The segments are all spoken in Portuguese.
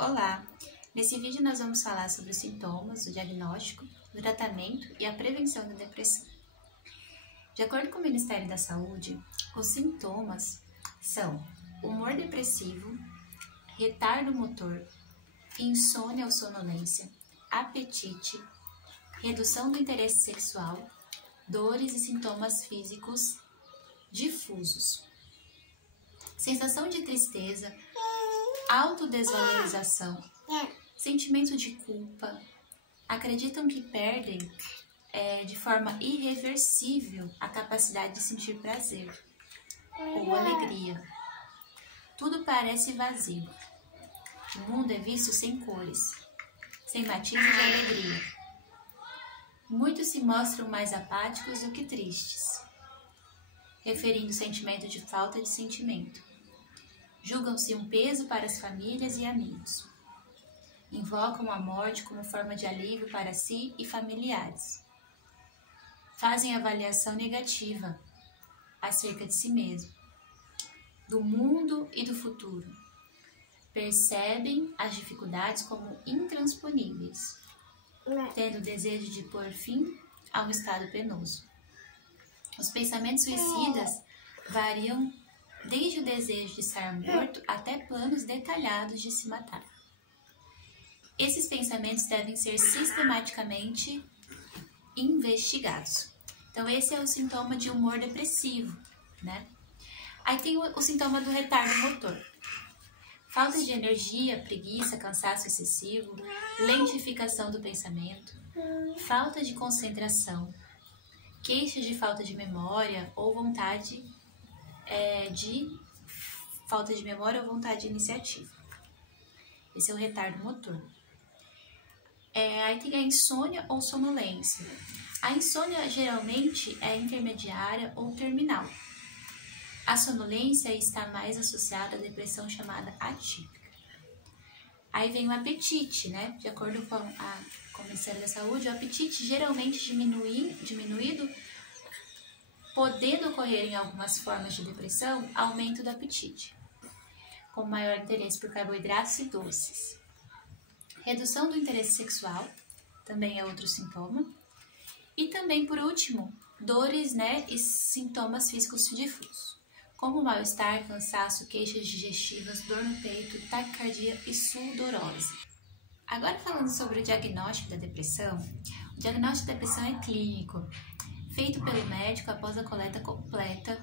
Olá! Nesse vídeo nós vamos falar sobre os sintomas, o diagnóstico, o tratamento e a prevenção da depressão. De acordo com o Ministério da Saúde, os sintomas são humor depressivo, retardo motor, insônia ou sonolência, apetite, redução do interesse sexual, dores e sintomas físicos difusos, sensação de tristeza, autodesvalorização, sentimento de culpa, acreditam que perdem de forma irreversível a capacidade de sentir prazer ou alegria. Tudo parece vazio. O mundo é visto sem cores, sem matizes de alegria. Muitos se mostram mais apáticos do que tristes, referindo o sentimento de falta de sentimento. Julgam-se um peso para as famílias e amigos. Invocam a morte como forma de alívio para si e familiares. Fazem avaliação negativa acerca de si mesmo, do mundo e do futuro. Percebem as dificuldades como intransponíveis, tendo desejo de pôr fim a um estado penoso. Os pensamentos suicidas variam desde o desejo de estar morto até planos detalhados de se matar. Esses pensamentos devem ser sistematicamente investigados. Então, esse é o sintoma de humor depressivo, né? Aí tem o sintoma do retardo motor. Falta de energia, preguiça, cansaço excessivo, lentificação do pensamento, falta de concentração, queixas de falta de memória ou vontade de iniciativa. Esse é o retardo motor. Aí tem a insônia ou sonolência. A insônia geralmente é intermediária ou terminal. A sonolência está mais associada à depressão chamada atípica. Aí vem o apetite, né? De acordo com o Ministério da Saúde, o apetite geralmente diminuído, podendo ocorrer em algumas formas de depressão, aumento do apetite, com maior interesse por carboidratos e doces. Redução do interesse sexual, também é outro sintoma. E também, por último, dores, né, e sintomas físicos difusos, como mal-estar, cansaço, queixas digestivas, dor no peito, taquicardia e sudorose. Agora, falando sobre o diagnóstico da depressão, o diagnóstico da depressão é clínico, feito pelo médico após a coleta completa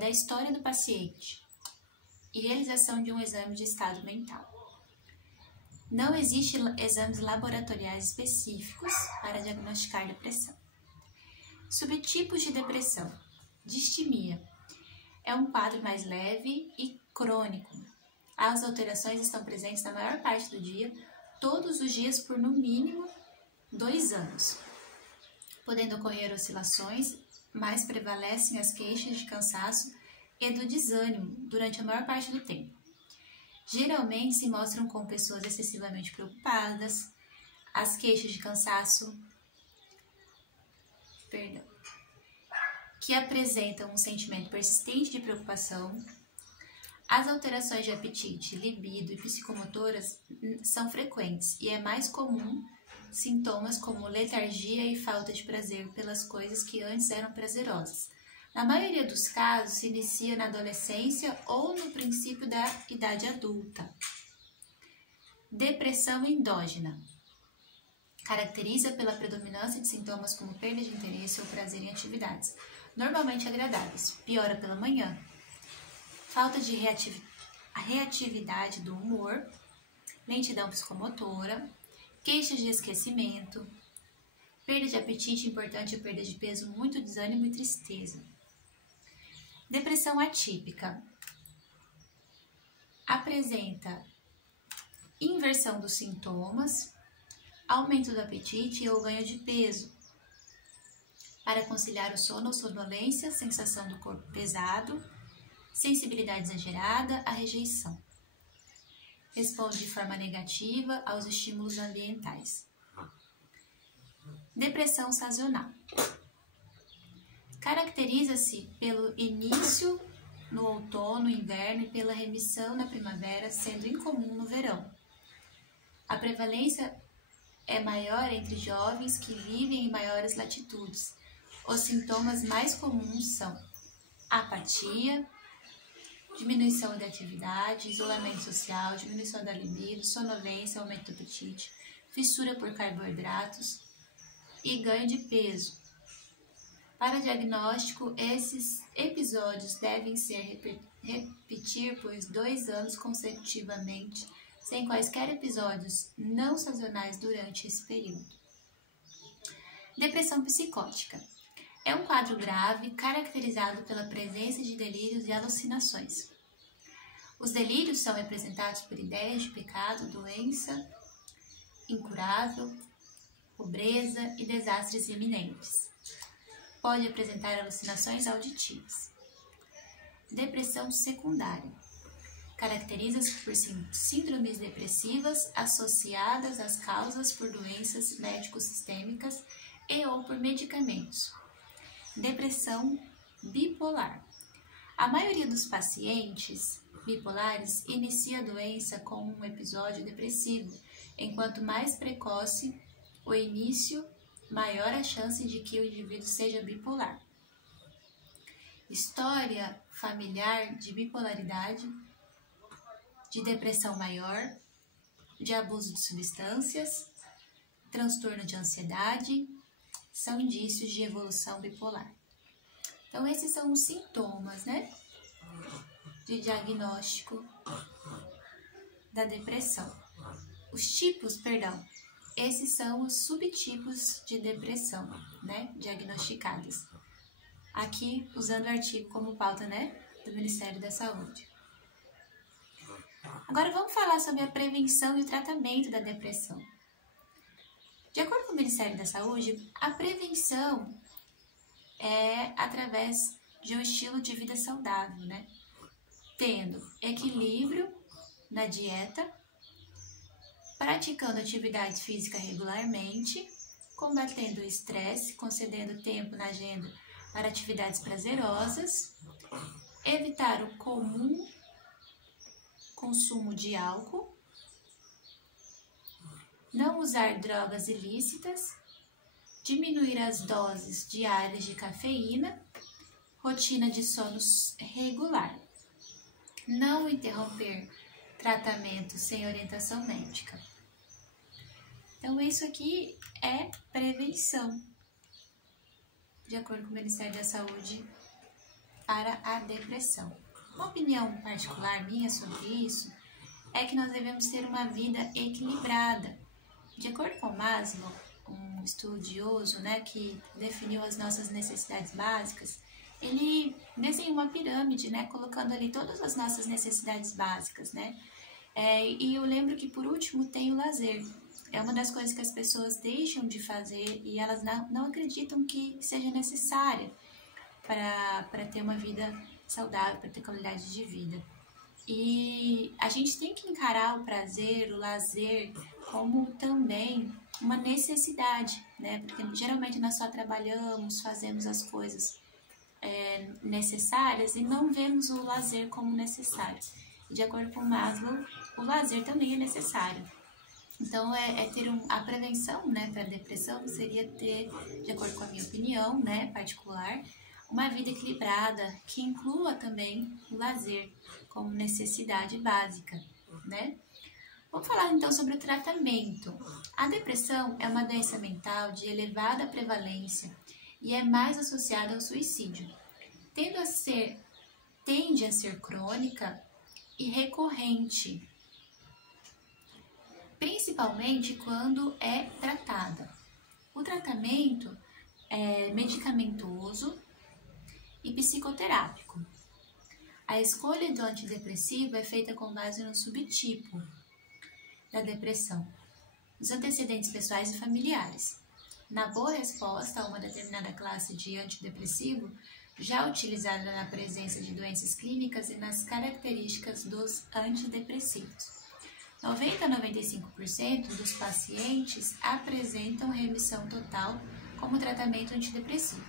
da história do paciente e realização de um exame de estado mental. Não existem exames laboratoriais específicos para diagnosticar depressão. Subtipos de depressão. Distimia. É um quadro mais leve e crônico. As alterações estão presentes na maior parte do dia, todos os dias por no mínimo 2 anos. Podendo ocorrer oscilações, mas prevalecem as queixas de cansaço e do desânimo durante a maior parte do tempo. Geralmente se mostram com pessoas excessivamente preocupadas, as queixas de cansaço, que apresentam um sentimento persistente de preocupação. As alterações de apetite, libido e psicomotoras são frequentes e é mais comum sintomas como letargia e falta de prazer pelas coisas que antes eram prazerosas. Na maioria dos casos, se inicia na adolescência ou no princípio da idade adulta. Depressão endógena. Caracteriza pela predominância de sintomas como perda de interesse ou prazer em atividades, normalmente agradáveis. Piora pela manhã. Falta de reatividade do humor, lentidão psicomotora, queixas de esquecimento, perda de apetite importante e perda de peso, muito desânimo e tristeza. Depressão atípica. Apresenta inversão dos sintomas, aumento do apetite ou ganho de peso, para conciliar o sono ou sonolência, sensação do corpo pesado, sensibilidade exagerada, a rejeição. Responde de forma negativa aos estímulos ambientais. Depressão sazonal. Caracteriza-se pelo início no outono, inverno e pela remissão na primavera, sendo incomum no verão. A prevalência é maior entre jovens que vivem em maiores latitudes. Os sintomas mais comuns são apatia, diminuição da atividade, isolamento social, diminuição da libido, sonolência, aumento do apetite, fissura por carboidratos e ganho de peso. Para diagnóstico, esses episódios devem ser repetir por 2 anos consecutivamente, sem quaisquer episódios não sazonais durante esse período. Depressão psicótica. É um quadro grave caracterizado pela presença de delírios e alucinações. Os delírios são representados por ideias de pecado, doença incurável, pobreza e desastres iminentes. Pode apresentar alucinações auditivas. Depressão secundária. Caracteriza-se por síndromes depressivas associadas às causas por doenças médico-sistêmicas e ou por medicamentos. Depressão bipolar. A maioria dos pacientes bipolares inicia a doença com um episódio depressivo, enquanto mais precoce o início, maior a chance de que o indivíduo seja bipolar. História familiar de bipolaridade, de depressão maior, de abuso de substâncias, transtorno de ansiedade, são indícios de evolução bipolar. Então, esses são os sintomas, né, de diagnóstico da depressão. Esses são os subtipos de depressão, né, diagnosticados. Aqui, usando o artigo como pauta, né, do Ministério da Saúde. Agora, vamos falar sobre a prevenção e o tratamento da depressão. De acordo com o Ministério da Saúde, a prevenção é através de um estilo de vida saudável, né, tendo equilíbrio na dieta, praticando atividade física regularmente, combatendo o estresse, concedendo tempo na agenda para atividades prazerosas, evitar o comum consumo de álcool, não usar drogas ilícitas, diminuir as doses diárias de cafeína, rotina de sono regular, não interromper tratamento sem orientação médica. Então, isso aqui é prevenção, de acordo com o Ministério da Saúde, para a depressão. Uma opinião particular minha sobre isso é que nós devemos ter uma vida equilibrada. De acordo com Maslow, um estudioso, né, que definiu as nossas necessidades básicas, ele desenhou uma pirâmide, né, colocando ali todas as nossas necessidades básicas, né? E eu lembro que, por último, tem o lazer. É uma das coisas que as pessoas deixam de fazer e elas não acreditam que seja necessária para ter uma vida saudável, para ter qualidade de vida. E a gente tem que encarar o prazer, o lazer, como também uma necessidade, né? Porque geralmente nós só trabalhamos, fazemos as coisas necessárias e não vemos o lazer como necessário. De acordo com Maslow, o lazer também é necessário. Então, ter a prevenção, né, para a depressão seria ter, de acordo com a minha opinião, né, particular, uma vida equilibrada que inclua também o lazer como necessidade básica, né? Vamos falar então sobre o tratamento. A depressão é uma doença mental de elevada prevalência e é mais associada ao suicídio, tende a ser crônica e recorrente, principalmente quando é tratada. O tratamento é medicamentoso e psicoterápico. A escolha do antidepressivo é feita com base no subtipo da depressão, os antecedentes pessoais e familiares. Na boa resposta a uma determinada classe de antidepressivo, já utilizada na presença de doenças clínicas e nas características dos antidepressivos. 90 a 95% dos pacientes apresentam remissão total como tratamento antidepressivo.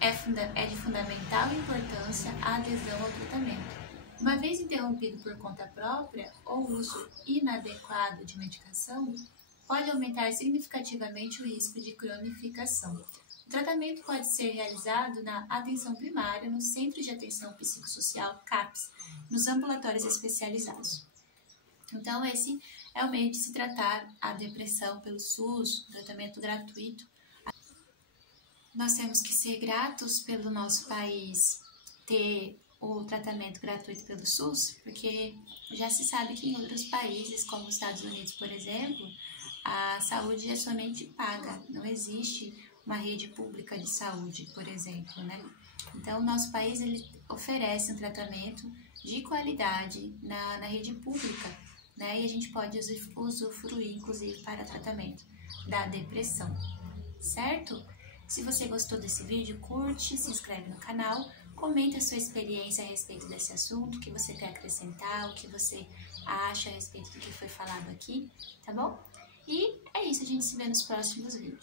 É de fundamental importância a adesão ao tratamento, Uma vez interrompido por conta própria ou uso inadequado de medicação, pode aumentar significativamente o risco de cronificação. O tratamento pode ser realizado na atenção primária, no Centro de Atenção Psicossocial, CAPS, nos ambulatórios especializados. Então, esse é o meio de se tratar a depressão pelo SUS, tratamento gratuito. Nós temos que ser gratos pelo nosso país ter o tratamento gratuito pelo SUS, porque já se sabe que em outros países, como os Estados Unidos, por exemplo, a saúde é somente paga, não existe uma rede pública de saúde, por exemplo, né? Então, o nosso país ele oferece um tratamento de qualidade na rede pública, né? E a gente pode usufruir, inclusive, para tratamento da depressão, certo? Se você gostou desse vídeo, curte, se inscreve no canal, comenta a sua experiência a respeito desse assunto, o que você quer acrescentar, o que você acha a respeito do que foi falado aqui, tá bom? E é isso, a gente se vê nos próximos vídeos.